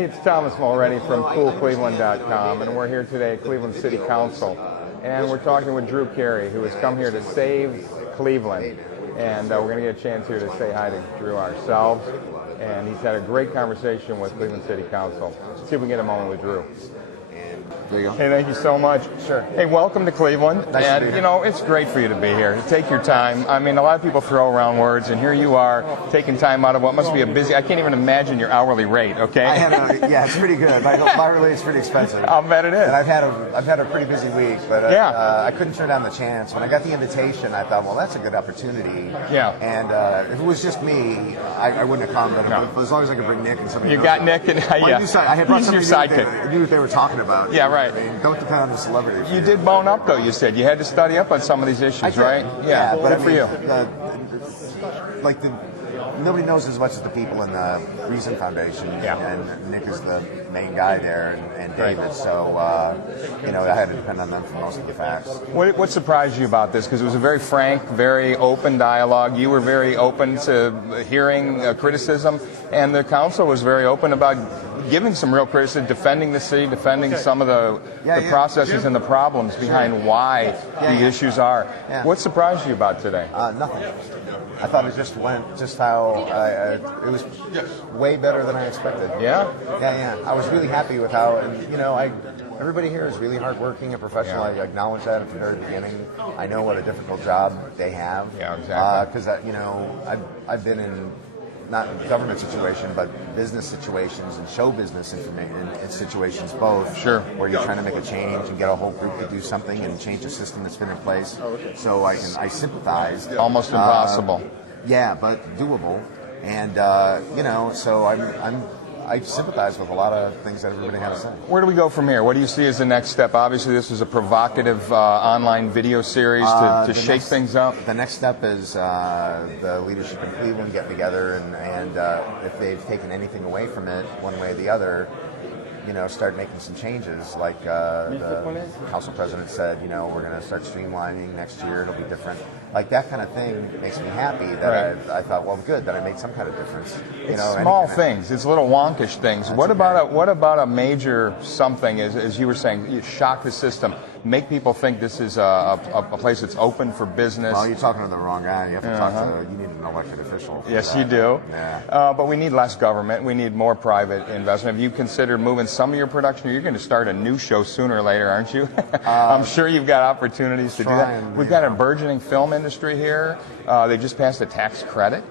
Hey, it's Thomas Mulready from CoolCleveland.com, and we're here today at Cleveland City Council, and we're talking with Drew Carey, who has come here to save Cleveland, and we're going to get a chance here to say hi to Drew ourselves, and he's had a great conversation with Cleveland City Council. Let's see if we can get a moment with Drew. There you go. Hey, thank you so much. Sure. Hey, welcome to Cleveland. Nice to be here. You know, it's great for you to be here. To take your time. I mean, a lot of people throw around words, and here you are taking time out of what must be a busy. I can't even imagine your hourly rate. Okay. Yeah, it's pretty good. My rate's pretty expensive. I'll bet it is. And I've had a pretty busy week, but I couldn't turn down the chance. When I got the invitation, I thought, well, that's a good opportunity. Yeah. And if it was just me, I wouldn't have come. But as long as I could bring Nick and somebody. You got Nick and I had brought he's your somebody sidekick. knew what they were talking about. Yeah, right. I mean, don't depend on the celebrity. You did bone up, though, you said. You had to study up on some of these issues, right? Yeah, but good for you. Nobody knows as much as the people in the Reason Foundation, and Nick is the main guy there, and David. Right. So, I had to depend on them for most of the facts. What surprised you about this? Because it was a very frank, very open dialogue. You were very open to hearing criticism, and the council was very open about giving some real criticism, defending the city, defending some of the processes and the problems behind why the issues are. Yeah. What surprised you about today? Nothing. I thought it just went how it was way better than I expected. Yeah? Yeah. I was really happy with how, everybody here is really hardworking and professional. I acknowledge that at the very beginning. I know what a difficult job they have. Yeah, exactly. Because I've been in not government situation, but business situations and show business situations both. Sure. Where you're trying to make a change and get a whole group to do something and change a system that's been in place. So I sympathize. Almost impossible. Yeah, but doable. And so I sympathize with a lot of things that everybody has to say. Where do we go from here? What do you see as the next step? Obviously, this is a provocative online video series to shake things up. The next step is the leadership in Cleveland getting together, and if they've taken anything away from it, one way or the other, start making some changes. Like the council president said, we're going to start streamlining next year. It'll be different. Like that kind of thing makes me happy. That I thought, well, good that I made some kind of difference. It's small things. It's little wonkish things. What about a major something? As you were saying, you shock the system. Make people think this is a place that's open for business. Well, you're talking to the wrong guy. You have to talk to. You need an elected official. Yes, you do. Yeah. But we need less government. We need more private investment. Have you considered moving some of your production? You're going to start a new show sooner or later, aren't you? I'm sure you've got opportunities to do that. We've got a burgeoning film industry here. They just passed a tax credit,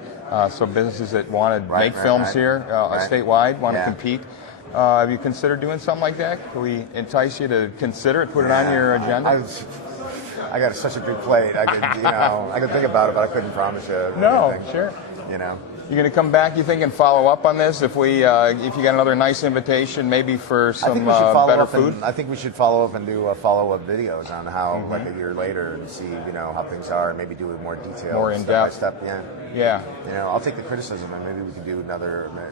so businesses that want to make films here statewide want to compete. Have you considered doing something like that? Can we entice you to consider it, put it on your agenda? I got such a good plate. I could think about it, but I couldn't promise you. No, sure. You're going to come back, you think, and follow up on this? If you got another nice invitation, maybe for some better food? I think we should follow up and do follow-up videos on how, like a year later, and see, how things are, and maybe do it more detailed, more in depth. Step by step. Yeah. I'll take the criticism, and maybe we can do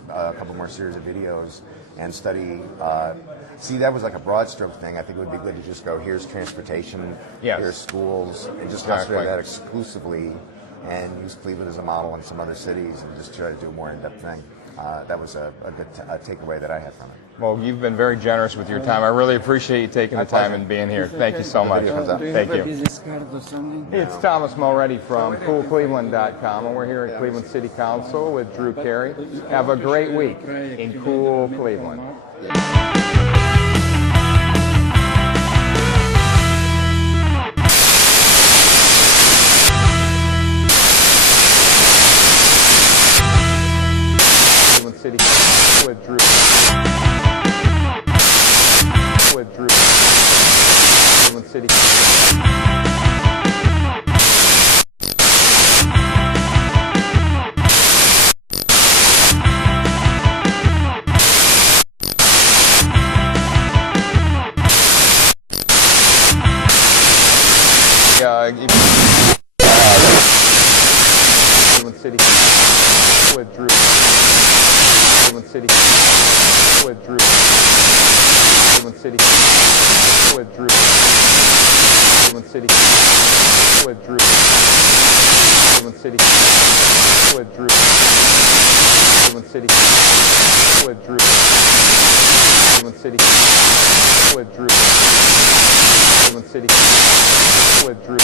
a couple more series of videos and study. See, that was like a broad stroke thing. I think it would be good to just go, here's transportation, here's schools, and just concentrate that exclusively, and use Cleveland as a model in some other cities, and just try to do a more in-depth thing. That was a good takeaway that I had from it. Well, you've been very generous with your time. I really appreciate you taking the time and being here. Thank you so much. Thank you. It's Thomas Mulready from CoolCleveland.com, and we're here at Cleveland City Council with Drew Carey. Have a great week in Cool Cleveland. City with Drew. Cleveland City. Cleveland City with Drew. Cleveland City with Drew. Cleveland City with Drew. Cleveland City with Drew. Cleveland City with Drew. Cleveland City with Drew. Cleveland City with Drew. Cleveland City with Drew.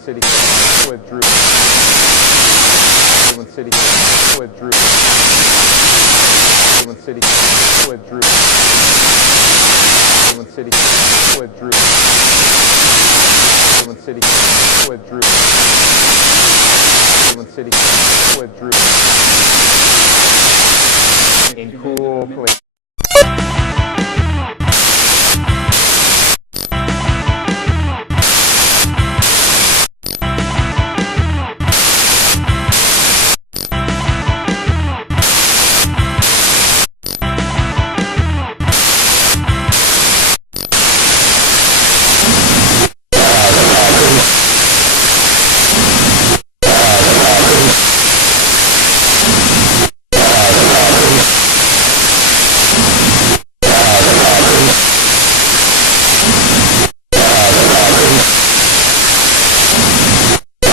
City with Drew. Cleveland City with Drew. Cleveland City with Drew. Cleveland City with Drew. Cleveland City with Drew. Cleveland City with Drew. In cool place.